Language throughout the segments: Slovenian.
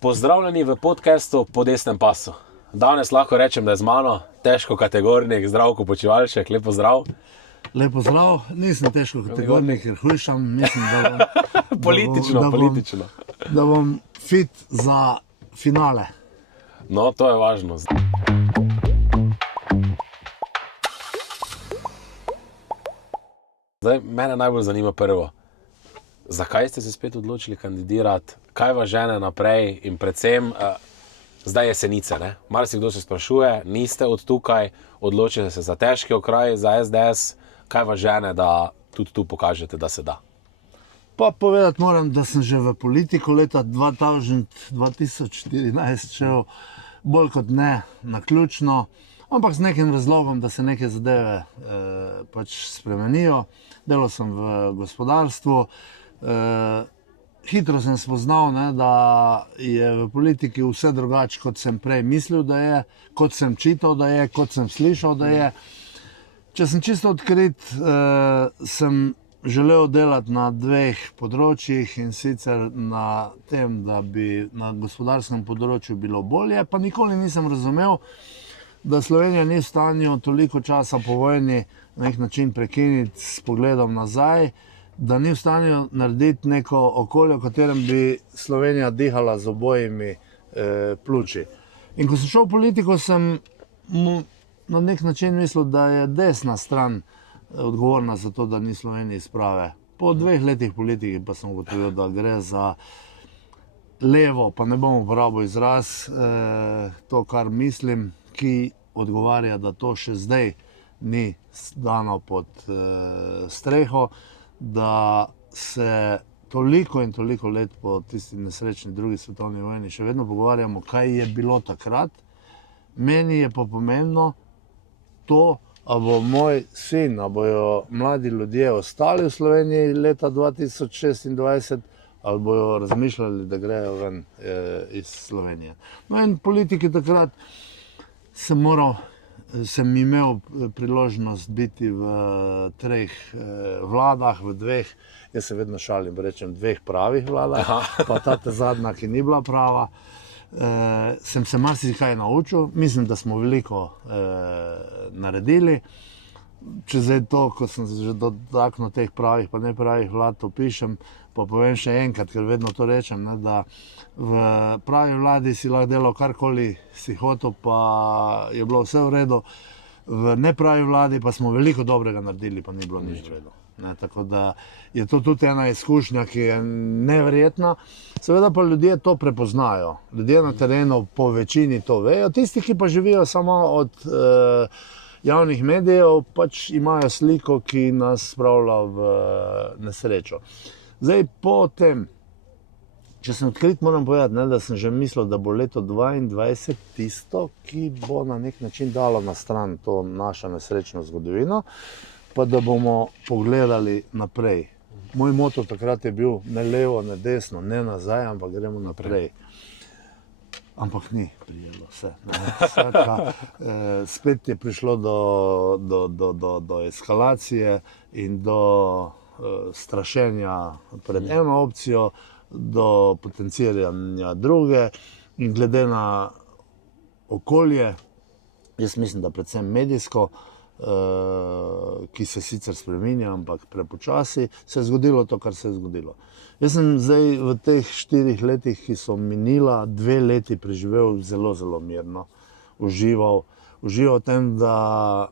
Pozdravljeni v podcastu Po desnem pasu. Danes lahko rečem, da je z mano težko kategornik Zdravko Počivalšek. Lepo zdrav. Lepo zdrav, nisem težko kategornik, ker hujšam, mislim, da bom... Politično. Da bom fit za finale. No, to je važno. Zdaj, mene najbolj zanima prvo. Zakaj ste se spet odločili kandidirati? Kaj vas žene naprej in predvsem, zdaj jesenice, ne? Marsikdo se sprašuje, niste od tukaj, odločili se za težki okraj, za SDS. Kaj vas žene, da tudi tu pokažete, da se da? Pa povedati moram, da sem že v politiko leta 2014 šel bolj kot ne naključno, ampak z nekim razlogom, da se neke zadeve pač spremenijo. Delal sem v gospodarstvu. Hitro sem spoznal, ne, da je v politiki vse drugače, kot sem prej mislil, da je, kot sem čital, da je, kot sem slišal, da je. Če sem čisto odkrit, sem želel delati na dveh področjih, in sicer na tem, da bi na gospodarskem področju bilo bolje, pa nikoli nisem razumel, da Slovenija ni v stanju toliko časa po vojni na nek način prekiniti s pogledom nazaj, da ni v stanju narediti neko okolje, v katerem bi Slovenija dihala z obojimi pljuči. In ko sem šel v politiko, sem na nek način mislil, da je desna stran odgovorna za to, da ni Sloveniji sprave. Po 2 letih politiki pa sem ugotovil, da gre za levo, pa ne bom uporabil izraz, to, kar mislim, ki odgovarja, da to še zdaj ni dano pod streho, da se toliko in toliko let po tisti nesrečni drugi svetovni vojni še vedno pogovarjamo, kaj je bilo takrat. Meni je pa pomembno to, a bo moj sin, a bojo mladi ljudje ostali v Sloveniji leta 2026, ali bojo razmišljali, da grejo ven iz Slovenije. No in politiki takrat sem imel priložnost biti v 3 vladah, v 2, jaz se vedno šalim, rečem 2 pravih vladah, pa ta zadnja, ki ni bila prava. Sem se marsikaj naučil, mislim, da smo veliko naredili. Če zdaj to, ko sem se že dotaknil teh pravih pa nepravih vlad, opišem, pa povem še enkrat, ker vedno to rečem, ne, da v pravi vladi si lahko delal karkoli si hotel, pa je bilo vse v redu. V nepravi vladi pa smo veliko dobrega naredili, pa ni bilo nič v redu. Ne, tako da je to tudi ena izkušnja, ki je neverjetna. Seveda pa ljudje to prepoznajo. Ljudje na terenu po večini to vejo. Tisti, ki pa živijo samo od javnih medijev, pač imajo sliko, ki nas spravlja v nesrečo. Zdaj, po tem, če sem odkrit, moram povedati, ne, da sem že mislil, da bo leto 2022 tisto, ki bo na nek način dalo na stran to našo nesrečno zgodovino, pa da bomo pogledali naprej. Moj moto takrat je bil ne levo, ne desno, ne nazaj, ampak gremo naprej. Ampak ni prijelo vse. Skratka, spet je prišlo do eskalacije in do strašenja pred eno opcijo, do potenciranja druge, in glede na okolje, jaz mislim, da predvsem medijsko, ki se sicer spreminja, ampak prepočasi, se je zgodilo to, kar se je zgodilo. Jaz sem zdaj v teh 4 letih, ki so minila, 2 leti preživel zelo, zelo mirno. Užival v tem, da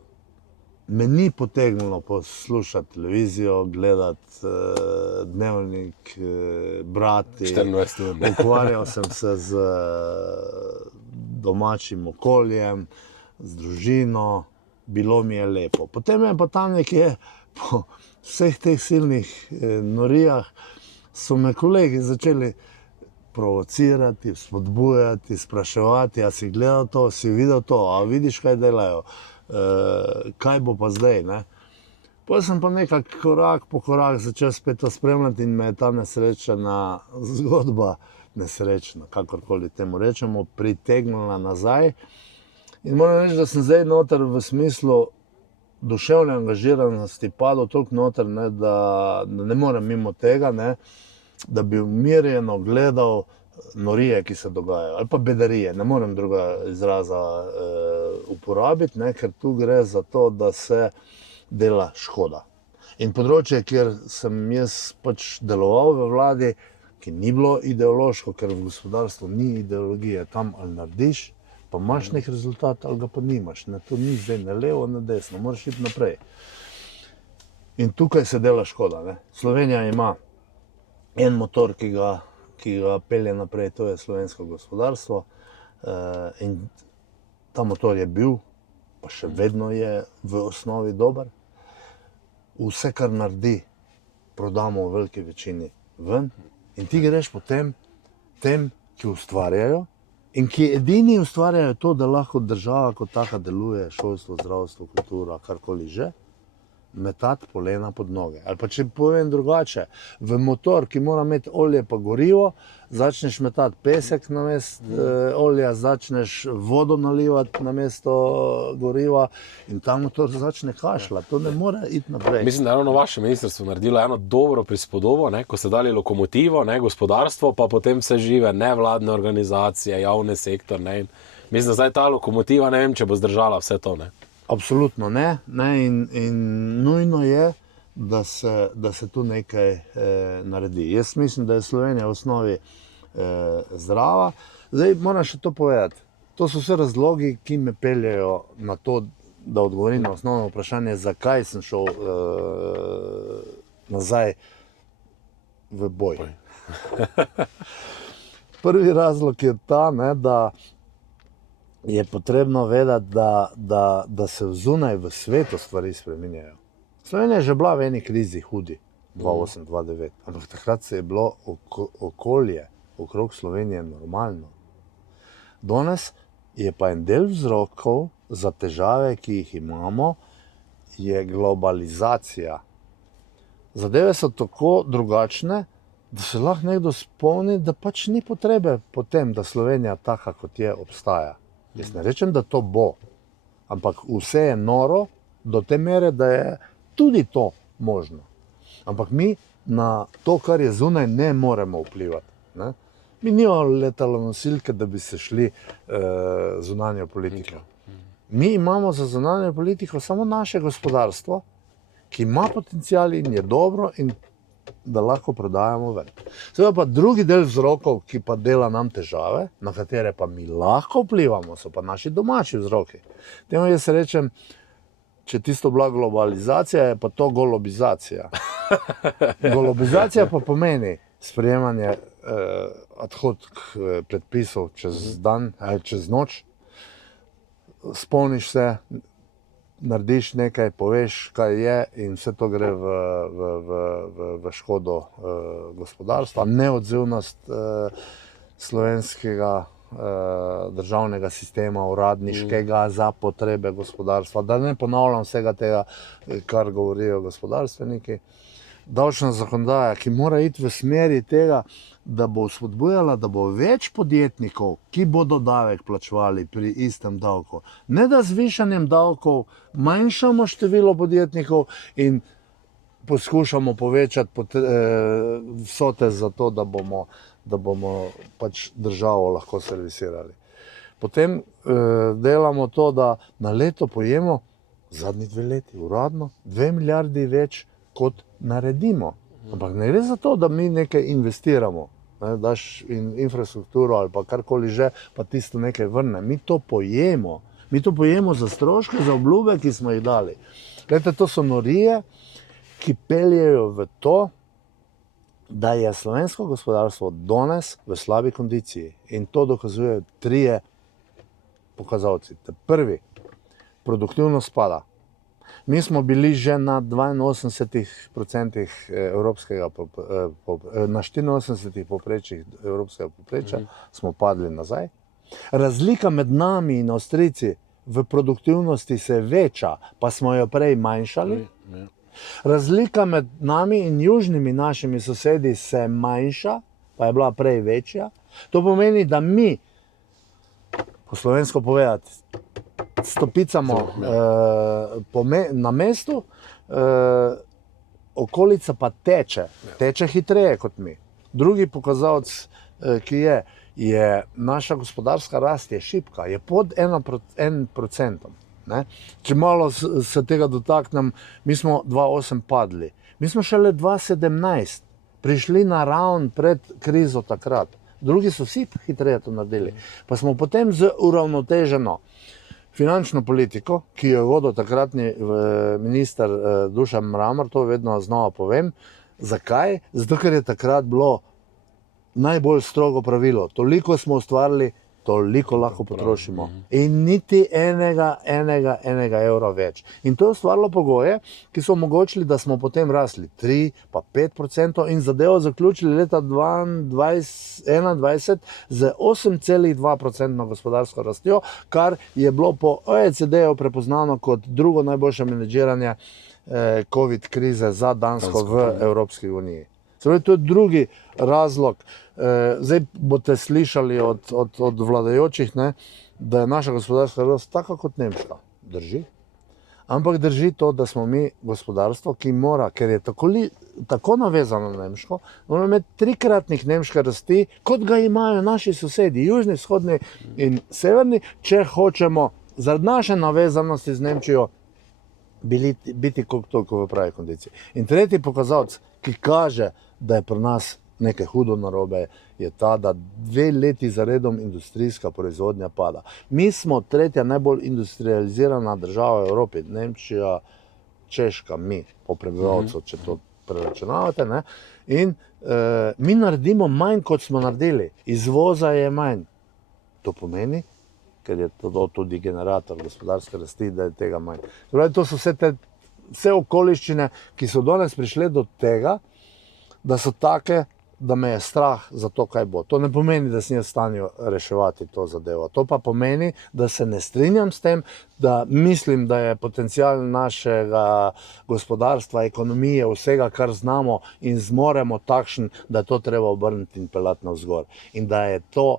me ni potegnilo poslušati televizijo, gledati dnevnik, brati. 24 ur. Ukvarjal sem se z domačim okoljem, z družino. Bilo mi je lepo. Potem je pa tam nekje, po vseh teh silnih norijah, so me kolegi začeli provocirati, spodbujati, spraševati, a si gledal to, si videl to, a vidiš, kaj delajo, kaj bo pa zdaj, ne? Potem sem pa nekako korak po korak začel spet to spremljati in me je ta nesrečna zgodba, nesrečna, kakorkoli temu rečemo, pritegnila nazaj. In moram reči, da sem zdaj noter v smislu duševne angažiranosti padel toliko noter, ne, da ne morem mimo tega, ne, da bi umirjeno gledal norije, ki se dogajajo, ali pa bedarije, ne morem druga izraza uporabiti, ne, ker tu gre za to, da se dela škoda. In področje, kjer sem jaz pač deloval v vladi, ki ni bilo ideološko, ker v gospodarstvu ni ideologije, tam ali narediš, pa imaš nek rezultat, ali ga pa nimaš. Ne, to ni zdaj ne levo, ne desno, moraš iti naprej. In tukaj se dela škoda. Ne. Slovenija ima en motor, ki ga pelje naprej, to je slovensko gospodarstvo. In ta motor je bil, pa še vedno je v osnovi dober. Vse, kar naredi, prodamo v veliki večini ven. In ti greš potem tem, ki ustvarjajo in ki edini ustvarjajo to, da lahko država kot taka deluje, šolstvo, zdravstvo, kultura, karkoli že, metati polena pod noge. Ali pa če povem drugače, v motor, ki mora imeti olje pa gorivo, začneš metati pesek namesto olja, začneš vodo nalivati namesto goriva in ta motor začne kašljati. To ne more iti naprej. Mislim, da je ravno vaše ministrstvo naredilo eno dobro prispodobo, ne, ko ste dali lokomotivo, ne, gospodarstvo, pa potem vse žive, nevladne organizacije, javni sektor. Ne, mislim, da zdaj ta lokomotiva, ne vem, če bo zdržala vse to. Ne. Absolutno ne, in nujno je, da se tu nekaj naredi. Jaz mislim, da je Slovenija v osnovi zdrava. Zdaj moram še to povedati. To so vse razlogi, ki me peljejo na to, da odgovorim na osnovno vprašanje, zakaj sem šel nazaj v boj. Prvi razlog je ta, ne, da je potrebno vedeti, da se zunaj v svetu stvari spreminjajo. Slovenija je že bila v eni krizi hudi, 2008-2009, ampak takrat se je bilo okolje okrog Slovenije normalno. Danes je pa en del vzrokov za težave, ki jih imamo, je globalizacija. Zadeve so tako drugačne, da se lahko nekdo spomni, da pač ni potrebe po tem, da Slovenija taka, kot je, obstaja. Jaz ne rečem, da to bo, ampak vse je noro do te mere, da je tudi to možno. Ampak mi na to, kar je zunaj, ne moremo vplivati. Ne? Mi nimamo letalonosilke, da bi se šli zunanjo politiko. Mi imamo za zunanjo politiko samo naše gospodarstvo, ki ima potencial in je dobro in da lahko prodajamo ven. Seveda pa drugi del vzrokov, ki pa dela nam težave, na katere pa mi lahko vplivamo, so pa naši domači vzroki. Temu jaz rečem, če tisto bila globalizacija, je pa to golobizacija. Golobizacija pa pomeni sprejemanje ad hoc predpisov čez dan, čez noč. Spomniš se, narediš nekaj, poveš, kaj je in vse to gre v škodo gospodarstva. Neodzivnost slovenskega državnega sistema, uradniškega za potrebe gospodarstva. Da ne ponavljam vsega tega, kar govorijo gospodarstveniki. Davčna zakonodaja, ki mora iti v smeri tega, da bo spodbujala, da bo več podjetnikov, ki bodo davek plačevali pri istem davku. Ne da z višanjem davkov manjšamo število podjetnikov in poskušamo povečati vsote za to, da bomo pač državo lahko servisirali. Potem delamo to, da na leto pojemo, zadnji 2 leti uradno, 2 milijardi več, kot naredimo. Ampak ne gre za to, da mi nekaj investiramo, ne, daš infrastrukturo ali pa karkoli že, pa tisto nekaj vrne. Mi to pojemo. Mi to pojemo za stroške, za obljube, ki smo jih dali. Glejte, to so norije, ki peljejo v to, da je slovensko gospodarstvo danes v slabi kondiciji. In to dokazujejo 3 pokazalci. Prvi, produktivnost pada. Mi smo bili že na 82% evropskega, na 84% povprečjih evropskega povprečja, smo padli nazaj. Razlika med nami in Avstrijci v produktivnosti se veča, pa smo jo prej manjšali. Razlika med nami in južnimi našimi sosedi se manjša, pa je bila prej večja. To pomeni, da mi, po slovensko povedati, stopicamo na mestu, okolica pa teče hitreje kot mi. Drugi pokazalec, ki je naša gospodarska rast je šibka, je pod 1%. Ne? Če malo se tega dotaknem, mi smo 2008 padli. Mi smo šele 2017 prišli na ravn pred krizo takrat. Drugi so vsi hitreje to naredili. Pa smo potem z uravnoteženo finančno politiko, ki jo je vodil takratni minister Dušan Mramor, to vedno znova povem. Zakaj? Zato, ker je takrat bilo najbolj strogo pravilo. Toliko smo ustvarili, toliko lahko potrošimo. In niti enega evra več. In to je ustvarilo pogoje, ki so omogočili, da smo potem rasli 3, pa 5% in zadevo zaključili leta 2021 z 8,2% gospodarsko rastjo, kar je bilo po OECD-ju prepoznano kot drugo najboljše menedžiranje COVID krize za Dansko v Evropski uniji. Torej, to je drugi razlog. Zdaj boste slišali od vladajočih, ne, da je naša gospodarska rast taka kot nemška. Drži. Ampak drži to, da smo mi gospodarstvo, ki mora, ker je tako navezano na nemško, mora imeti 3-kratnik nemške rasti, kot ga imajo naši sosedi, južni, vzhodni in severni, če hočemo zaradi naše navezanosti z Nemčijo biti toliko v pravi kondiciji. In tretji pokazalec, ki kaže, da je pri nas nekaj hudo narobe, je ta, da 2 leti zaredom industrijska proizvodnja pada. Mi smo tretja najbolj industrializirana država v Evropi, Nemčija, Češka, mi, po prebivalcu, če to preračunavate, ne? In mi naredimo manj, kot smo naredili. Izvoza je manj. To pomeni, ker je to tudi generator gospodarske rasti, da je tega manj. Torej, to so vse okoliščine, ki so danes prišle do tega, da so take, da me je strah za to, kaj bo. To ne pomeni, da sem jaz v stanju reševati to zadevo. To pa pomeni, da se ne strinjam s tem, da mislim, da je potencial našega gospodarstva, ekonomije, vsega, kar znamo in zmoremo takšen, da je to treba obrniti in pelati navzgor. In da je to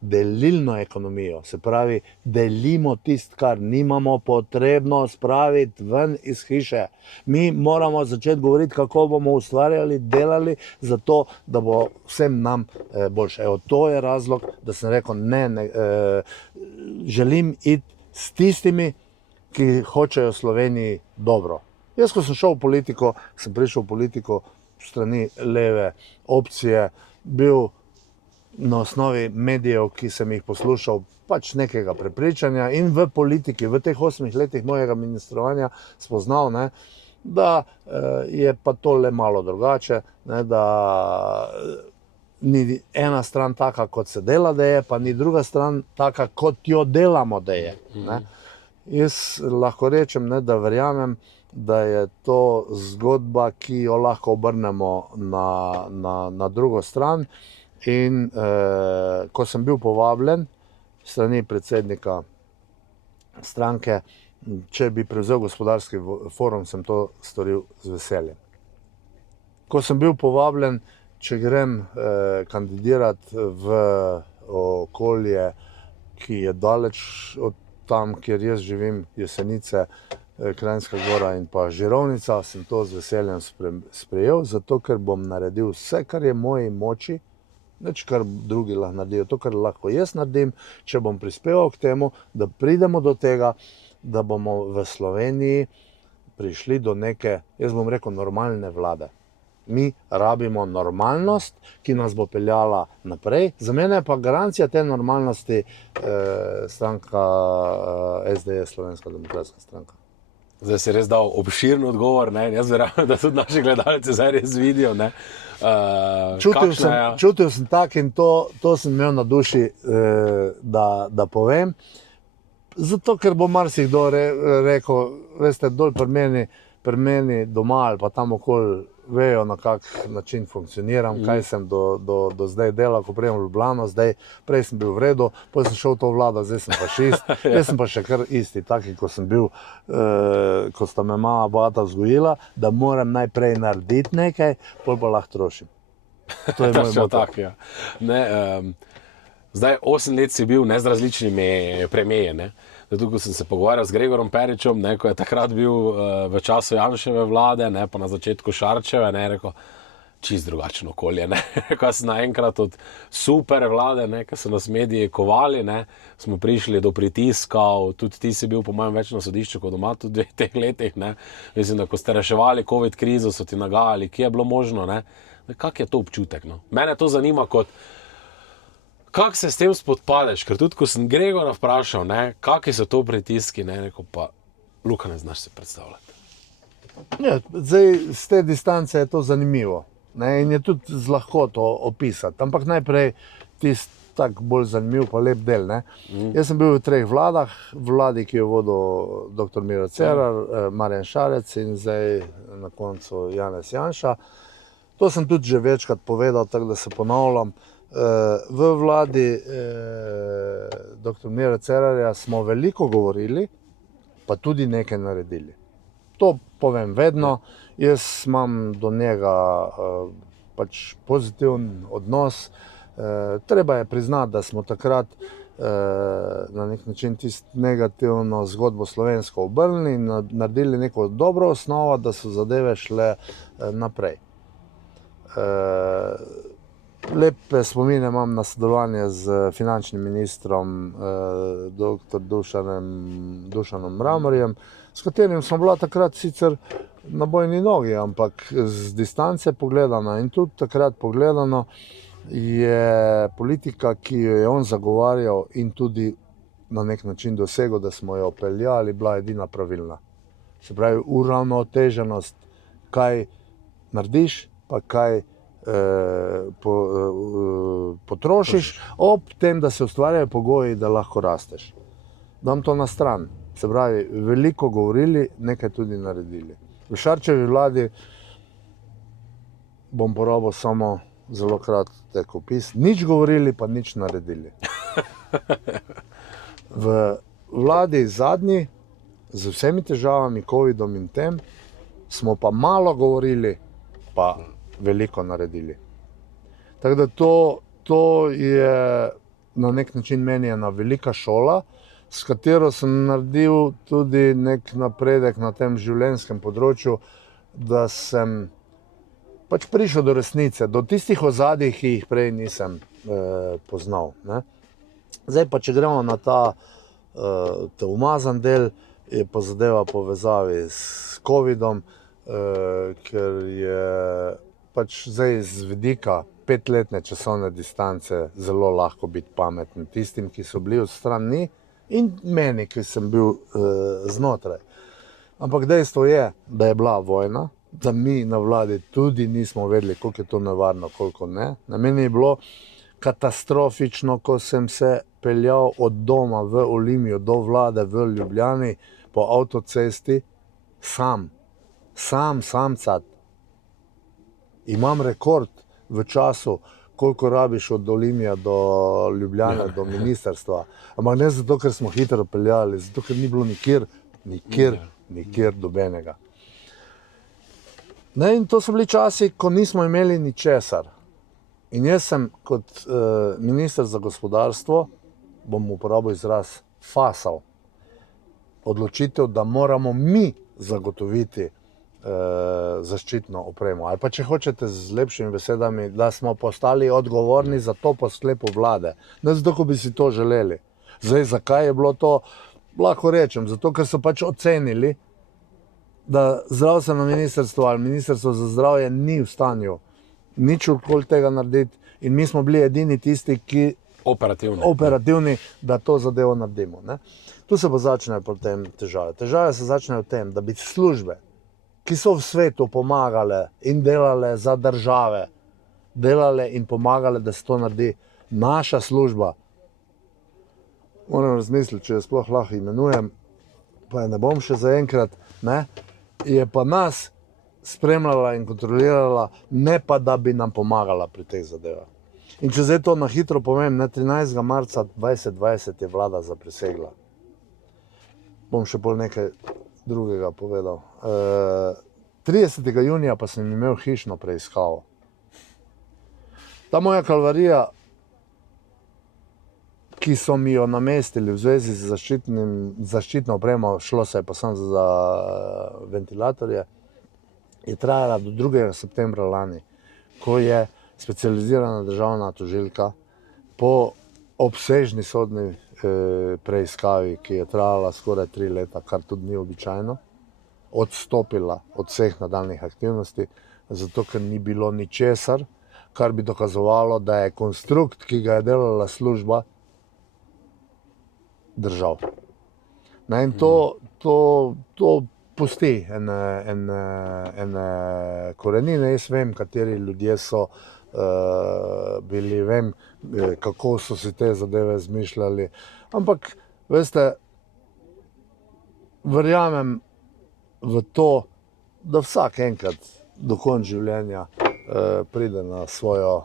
delilno ekonomijo, se pravi, delimo tisto, kar nimamo, potrebno spraviti ven iz hiše. Mi moramo začeti govoriti, kako bomo ustvarjali, delali, zato, da bo vsem nam boljše. Evo, to je razlog, da sem rekel, želim iti s tistimi, ki hočejo Sloveniji dobro. Jaz, ko sem šel v politiko, sem prišel v politiko strani leve opcije, bil na osnovi medijev, ki sem jih poslušal, pač nekega prepričanja in v politiki, v teh 8 letih mojega ministrovanja spoznal, ne, da je pa to le malo drugače, ne, da ni ena stran taka, kot se dela, da je, pa ni druga stran taka, kot jo delamo, da je. Ne. Jaz lahko rečem, ne, da verjamem, da je to zgodba, ki jo lahko obrnemo na drugo stran. In ko sem bil povabljen strani predsednika stranke, če bi prevzel gospodarski forum, sem to storil z veseljem. Ko sem bil povabljen, če grem kandidirati v okolje, ki je daleč od tam, kjer jaz živim, Jesenice, Kranjska Gora in pa Žirovnica, sem to z veseljem sprejel, zato ker bom naredil vse, kar je v moji moči, nič, kar drugi lahko naredijo, to, kar lahko jaz naredim, če bom prispeval k temu, da pridemo do tega, da bomo v Sloveniji prišli do neke, jaz bom rekel, normalne vlade. Mi rabimo normalnost, ki nas bo peljala naprej. Za mene je pa garancija te normalnosti stranka SDS, Slovenska demokratska stranka. Zdaj si res dal obširen odgovor, ne? Jaz verjamem, da tudi naši gledalci zdaj res vidijo. Ne? Čutil sem tak in to sem imel na duši, da povem. Zato, ker bo marsikdo rekel, veste, dol pri meni doma ali pa tam okoli vejo, na kak način funkcioniram, kaj sem do zdaj delal, ko prijem v Ljubljano, prej sem bil v redu, potem sem šel v to vlado, zdaj sem fašist, jaz sem pa še kar isti, taki, ko sem bil, ko sta me mama bata vzgojila, da moram najprej narediti nekaj, potem pa lahko trošim. To je moj moto. Ja. Zdaj 8 let si bil ne z različnimi premijeji, ne? Zato, ko sem se pogovarjal z Gregorom Peričem, ne, ko je takrat bil v času Janševe vlade, ne, pa na začetku Šarčeve, ne, rekel, čist drugačno okolje. Ko sem naenkrat od super vlade, ki so nas mediji kovali, smo prišli do pritiskov, tudi ti si bil po mojem več na sodišču kot doma, tudi v teh letih. Mislim, da ko ste reševali COVID krizo, so ti nagajali, kje je bilo možno. Kak je to občutek? Mene to zanima kako se s tem spodpadeš, ker tudi ko sem Gregora vprašal, kakšni so to pritiski, rekel pa, Luka, ne znaš se predstavljati. Ja, zdaj, z te distance je to zanimivo. In je tudi z lahkoto opisati. Ampak najprej tisti tak bolj zanimiv pa lep del. Jaz sem bil v 3 vladah, vladi, ki jo vodil dr. Miro Cerar, Marjan Šarec in zdaj na koncu Janez Janša. To sem tudi že večkrat povedal, tako da se ponavljam. V vladi dr. Mira Cerarja smo veliko govorili, pa tudi nekaj naredili. To povem vedno. Jaz imam do njega pač pozitiven odnos. Treba je priznati, da smo takrat na nek način tisto negativno zgodbo slovensko obrnili in naredili neko dobro osnovo, da so zadeve šle naprej. Lepe spomine imam na sodelovanje z finančnim ministrom dr. Dušanom Mramorjem, s katerim smo bila takrat sicer na bojni nogi, ampak z distance pogledano in tudi takrat pogledano je politika, ki jo je on zagovarjal in tudi na nek način dosegel, da smo jo peljali, bila edina pravilna. Se pravi, uravnoteženost, kaj narediš, pa kaj potrošiš, ob tem, da se ustvarjajo pogoji, da lahko rasteš. Dam to na stran. Se pravi, veliko govorili, nekaj tudi naredili. V Šarčevi vladi bom porabil samo zelo kratek opis. Nič govorili, pa nič naredili. V vladi zadnji, z vsemi težavami, covidom in tem, smo pa malo govorili, pa veliko naredili. Tako da to je na nek način meni ena velika šola, s katero sem naredil tudi nek napredek na tem življenjskem področju, da sem pač prišel do resnice, do tistih ozadij, ki jih prej nisem poznal. Zdaj pa, če gremo na ta umazan del, je pa zadeva povezavi s covidom, ker je pač zdaj z vidika 5-letne časovne distance zelo lahko biti pameten tistim, ki so bili od strani in meni, ki sem bil znotraj. Ampak dejstvo je, da je bila vojna, da mi na vladi tudi nismo vedeli, koliko je to nevarno, koliko ne. Na meni je bilo katastrofično, ko sem se peljal od doma v Olimiju do vlade v Ljubljani po avtocesti samcat. Imam rekord v času, koliko rabiš od Olimija do Ljubljane, do ministrstva. Ampak ne zato, ker smo hitro peljali, zato, ker ni bilo nikjer dobenega. In to so bili časi, ko nismo imeli ničesar. In jaz sem kot minister za gospodarstvo, bom uporabil izraz, fasal odločitev, da moramo mi zagotoviti zaščitno opremo. Ali pa če hočete z lepšimi besedami, da smo postali odgovorni za to po sklepu vlade. Ne zato, ko bi si to želeli. Zdaj, zakaj je bilo to? Lahko rečem, zato, ker so pač ocenili, da zdravstveno ministrstvo ali ministrstvo za zdravje ni v stanju nič okoli tega narediti in mi smo bili edini tisti, ki operativni, da to zadevo naredimo. Tu se pa začnejo potem težave. Težave se začnejo v tem, da bi službe, ki so v svetu pomagale in delale za države, delale in pomagale, da se to naredi, naša služba, moram razmisliti, če jo sploh lahko imenujem, pa je ne bom še zaenkrat, je pa nas spremljala in kontrolirala, ne pa da bi nam pomagala pri teh zadevah. In če zdaj to na hitro povem, 13. marca 2020 je vlada zaprisegla. Bom še pol nekaj drugega povedal. 30. junija pa sem imel hišno preiskavo. Ta moja kalvarija, ki so mi jo namestili v zvezi z zaščitno opremo, šlo se je pa samo za ventilatorje, je trajala do 2. septembra lani, ko je specializirana državna tožilka po obsežni sodni preiskavi, ki je trajala skoraj 3 leta, kar tudi ni običajno, odstopila od vseh nadaljnih aktivnosti, zato ker ni bilo ničesar, kar bi dokazovalo, da je konstrukt, ki ga je delala služba, držal. Ne, in to pusti ene korenine. Jaz vem, kateri ljudje so bili, vem, kako so si te zadeve zmišljali, ampak, veste, verjamem v to, da vsak enkrat do konca življenja pride na svojo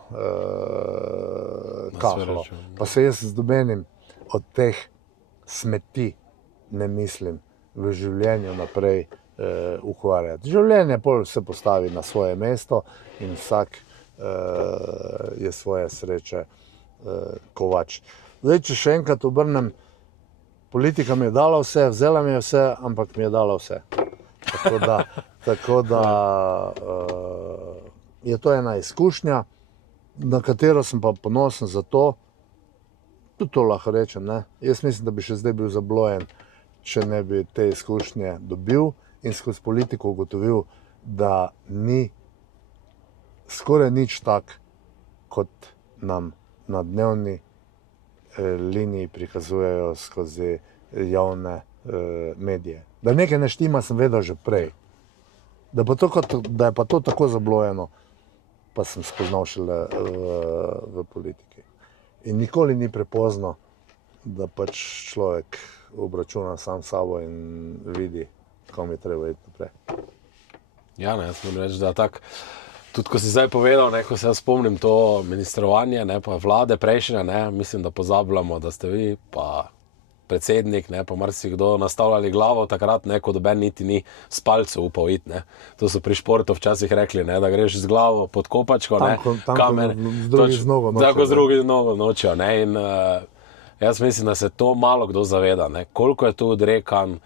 kahlo. Pa se jaz z nobenim od teh smeti ne mislim v življenju naprej ukvarjati. Življenje pol se postavi na svoje mesto in vsak je svoje sreče kovač. Zdaj, če še enkrat obrnem, politika mi je dala vse, vzela mi je vse, ampak mi je dala vse. Tako da je to ena izkušnja, na katero sem pa ponosen za to, tudi to lahko rečem, ne. Jaz mislim, da bi še zdaj bil zablojen, če ne bi te izkušnje dobil in skozi politiko ugotovil, da ni skoraj nič tak, kot nam na dnevni liniji prikazujejo skozi javne medije. Da nekaj ne štima, sem vedel že prej. Da je pa to tako zablojeno, pa sem spoznal šele v politiki. In nikoli ni prepozno, da pač človek obračuna sam s sabo in vidi, kam je treba iti naprej. Ja, ne, jaz moram reči, da tako, tudi ko si zdaj povedal, ne, ko se jaz spomnim to ministrovanje, ne, pa vlade prejšnje, ne, mislim, da pozabljamo, da ste vi, pa predsednik, ne, pa marsikdo nastavljali glavo takrat, ne, ko noben niti ni s palcev upal iti, ne. To so pri športu včasih rekli, ne, da greš z glavo pod kopačko, ne, kamer, tako z drugi z nogo nočejo, ne, in jaz mislim, da se to malo kdo zaveda, ne, koliko je tu odrekanj,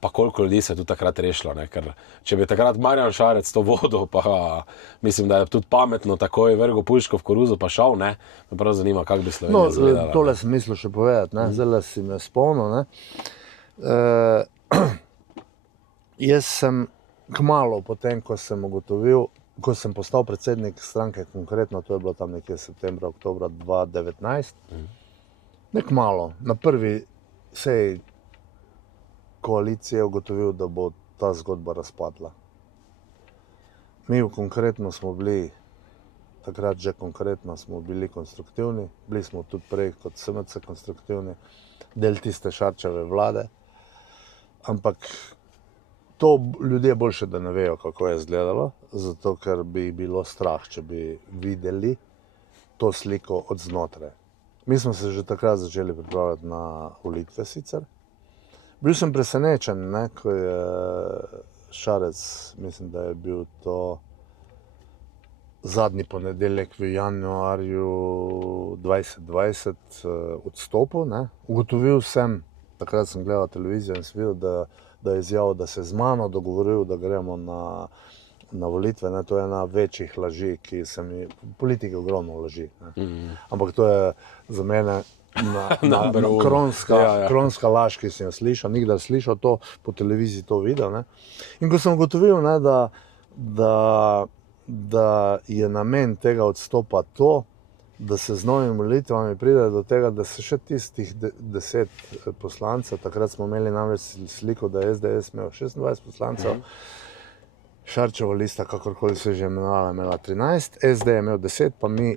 pa koliko ljudi se je tudi takrat rešilo, ne, ker če bi takrat Marjan Šarec to vodil, pa mislim, da je tudi pametno takoj vrgel puško v koruzo pa šel, ne, me prav zanima, kako bi Slovenija izgledala. Tole sem mislil še povedati, ne, zdajle si me spomnil, ne. Jaz sem kmalu potem, ko sem ugotovil, ko sem postal predsednik stranke Konkretno, to je bilo tam nekje septembra, oktobra 2019, ne kmalu, na prvi seji koalicije ugotovil, da bo ta zgodba razpadla. Mi v Konkretno smo bili, takrat že Konkretno smo bili konstruktivni, bili smo tudi prej kot SMC konstruktivni, del tiste Šarčeve vlade, ampak to ljudje boljše, da ne vejo, kako je izgledalo, zato ker bi bilo strah, če bi videli to sliko od znotraj. Mi smo se že takrat začeli pripravljati na volitve sicer. Bil sem presenečen, ne, ko je Šarec, mislim, da je bil to zadnji ponedeljek v januarju 2020 odstopil, ne. Ugotovil sem, takrat sem gledal televizijo in sem videl, da je izjavil, da se z mano dogovoril, da gremo na volitve, ne. To je ena večjih laži, ki se mi, politike ogromno laži, ne. Ampak to je za mene kronska laž, ki sem jo slišal, nikdar slišal to, po televiziji to videl, ne. In ko sem ugotovil, ne, da je namen tega odstopa to, da se z novimi volitvami pride do tega, da se še tistih 10 poslancev, takrat smo imeli namreč sliko, da je SDS imel 26 poslancev, Šarčeva lista, kakorkoli se je že imenovala, imela 13, SD je imel 10, pa mi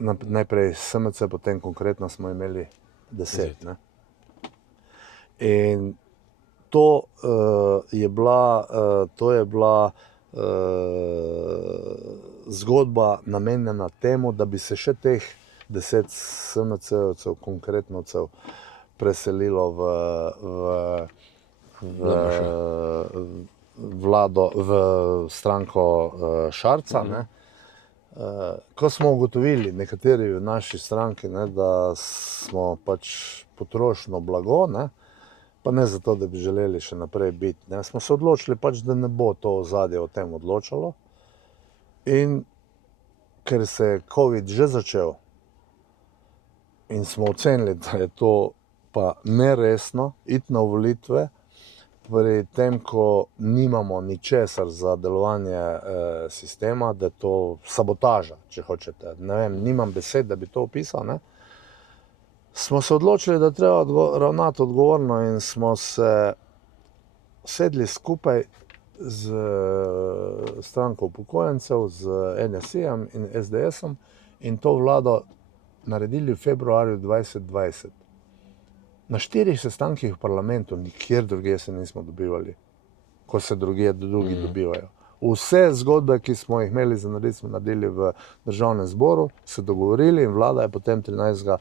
najprej SMC, potem Konkretno smo imeli 10, ne. In to je bila zgodba namenjena temu, da bi se še teh 10 SMC-ovcev, Konkretnovcev preselilo v stranko Šarca, ne. Ko smo ugotovili nekateri v naši stranki, ne, da smo pač potrošno blago, ne, pa ne zato, da bi želeli še naprej biti, ne, smo se odločili pač, da ne bo to ozadje o tem odločalo In ker se je COVID že začel in smo ocenili, da je to pa neresno iti na volitve, pri tem, ko nimamo ničesar za delovanje sistema, da je to sabotaža, če hočete. Ne vem, nimam besed, da bi to opisal, ne? Smo se odločili, da treba ravnati odgovorno in smo se sedli skupaj z stranko upokojencev, z NSI-jem in SDS-om in to vlado naredili v februarju 2020. Na 4 sestankih v parlamentu, nikjer drugje se nismo dobivali, ko se drugi dobivajo. Vse zgodbe, ki smo jih imeli za narediti, smo naredili v državnem zboru, se dogovorili in vlada je potem 13.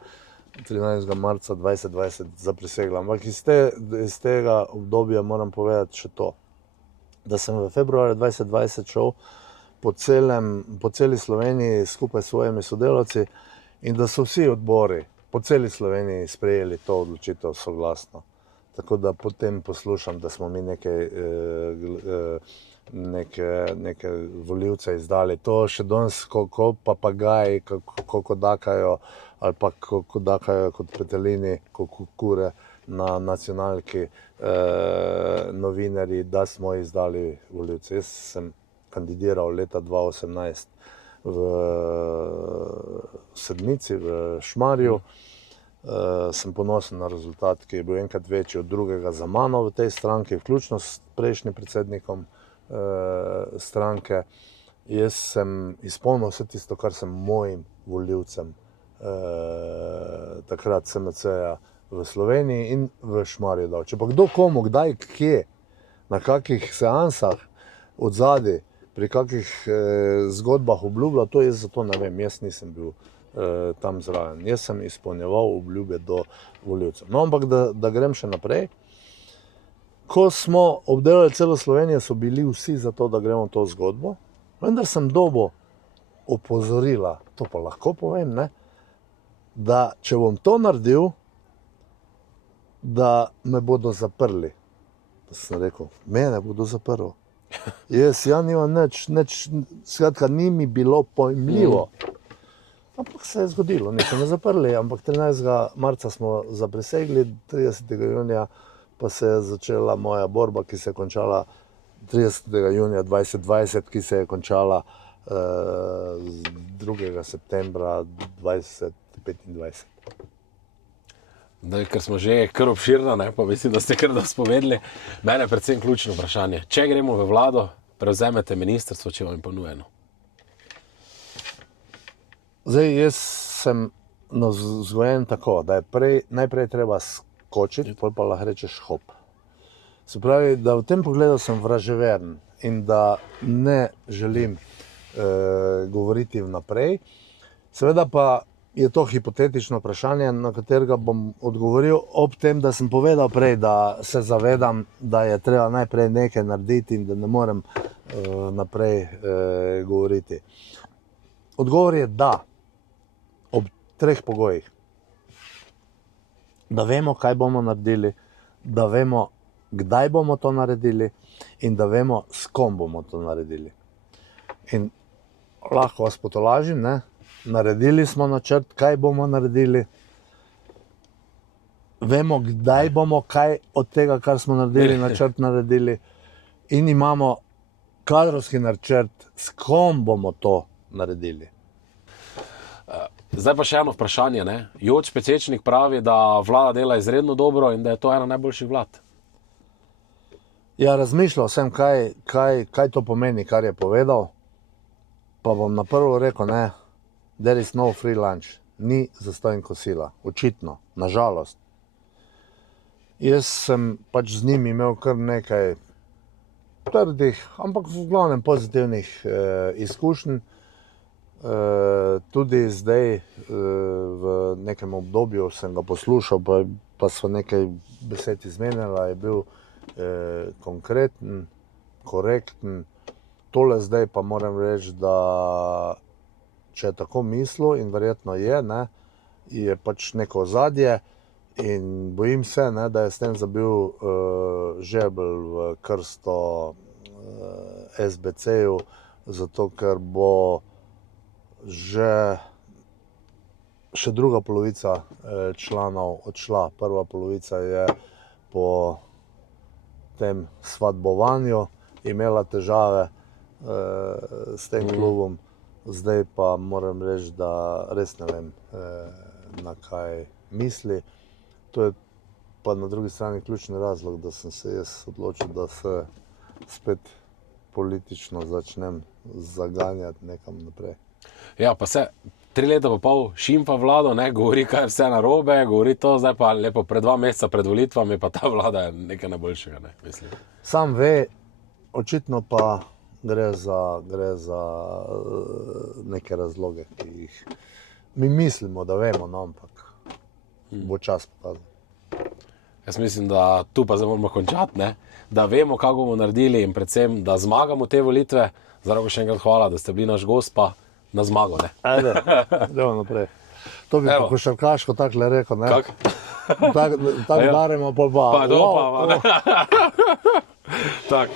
marca 2020 zaprisegla. Ampak iz tega obdobja moram povedati še to, da sem v februarju 2020 šel po celi Sloveniji skupaj s svojimi sodelavci in da so vsi odbori po celi Sloveniji sprejeli to odločitev soglasno. Tako da potem poslušam, da smo mi neke volivce izdali. To še danes, ko papagaji, ko kodakajo, ali pa ko kodakajo kot petelini, ko kure na nacionalki novinarji, da smo izdali volivce. Jaz sem kandidiral leta 2018 v Sedmici, v Šmarju. Sem ponosen na rezultat, ki je bil enkrat večji od drugega za mano v tej stranki, vključno s prejšnjim predsednikom stranke. Jaz sem izpolnil vse tisto, kar sem mojim volivcem takrat SMC-ja v Sloveniji in v Šmarju dal. Če pa kdo komu, kdaj, kje, na kakih seansah odzadaj, pri kakih zgodbah obljublja, to jaz zato ne vem, jaz nisem bil tam zraven. Jaz sem izpolnjeval obljube do volivcev. No, ampak da grem še naprej. Ko smo obdelali celo Slovenijo, so bili vsi za to, da gremo to zgodbo, vendar sem dobil opozorila, to pa lahko povem, ne, da če bom to naredil, da me bodo zaprli. Da sem rekel, mene bodo zaprli. Ja nimam nič, skratka, ni mi bilo pojmljivo. Ampak se je zgodilo, niso me zaprli, ampak 13. marca smo zaprisegli, 30. junija pa se je začela moja borba, ki se je končala 30. junija 2020, ki se je končala 2. septembra 2025. Ker smo že kar obširno, pa mislim, da ste kar dosti povedali. Mene je predvsem ključno vprašanje. Če gremo v vlado, prevzemete ministrstvo, če vam je ponujeno? Zdaj, jaz sem vzgojen tako, da je najprej treba skočiti, potem pa lahko rečeš hop. Se pravi, da v tem pogledu sem vraževeren in da ne želim govoriti vnaprej. Seveda pa je to hipotetično vprašanje, na katerega bom odgovoril ob tem, da sem povedal prej, da se zavedam, da je treba najprej nekaj narediti in da ne morem naprej govoriti. Odgovor je da, ob 3 pogojih. Da vemo, kaj bomo naredili, da vemo, kdaj bomo to naredili in da vemo, s kom bomo to naredili. In lahko vas potolažim, ne? Naredili smo načrt, kaj bomo naredili. Vemo, kdaj bomo kaj od tega, kar smo naredili, načrt naredili. In imamo kadrovski načrt, s kom bomo to naredili. Zdaj pa še eno vprašanje. Joč Pecečnik pravi, da vlada dela izredno dobro in da je to ena najboljših vlad. Ja, razmišljal sem, kaj to pomeni, kar je povedal. Pa bom na prvo rekel, ne. There is no free lunch. Ni zastonj kosila. Očitno, nažalost. Jaz sem pač z njimi imel kar nekaj trdih, ampak v glavnem pozitivnih izkušenj. Tudi zdaj v nekem obdobju sem ga poslušal, pa sva nekaj besed izmenjala, je bil konkreten, korekten. Tole zdaj pa moram reči, da če je tako mislil, in verjetno je, ne, je pač neko ozadje in bojim se, ne, da je s tem zabil žebelj v krsto SBC-ju zato ker bo še druga polovica članov odšla. Prva polovica je po tem svadbovanju imela težave s tem klubom. Zdaj pa moram reči, da res ne vem, na kaj misli. To je pa na drugi strani ključni razlog, da sem se jaz odločil, da se spet politično začnem zaganjati nekam naprej. Ja, pa se 3 leta pa pol šimfa vlado, ne, govori, kaj je vse narobe, govori to, zdaj pa lepo pred 2 meseca pred volitvami, pa ta vlada je nekaj najboljšega, ne, mislim. Sam ve, očitno pa gre za neke razloge, ki jih mi mislimo, da vemo, no, ampak bo čas pokazal. Jaz mislim, da tu pa zdaj moramo končati, ne? Da vemo, kako bomo naredili in predvsem, da zmagamo te volitve. Zdaj še enkrat hvala, da ste bili naš gost, pa na zmago. Ne? Ajde, gremo naprej. To bi pa košarkaško takole rekel, ne? Tako daremo, pa Pa do, pa. Tak.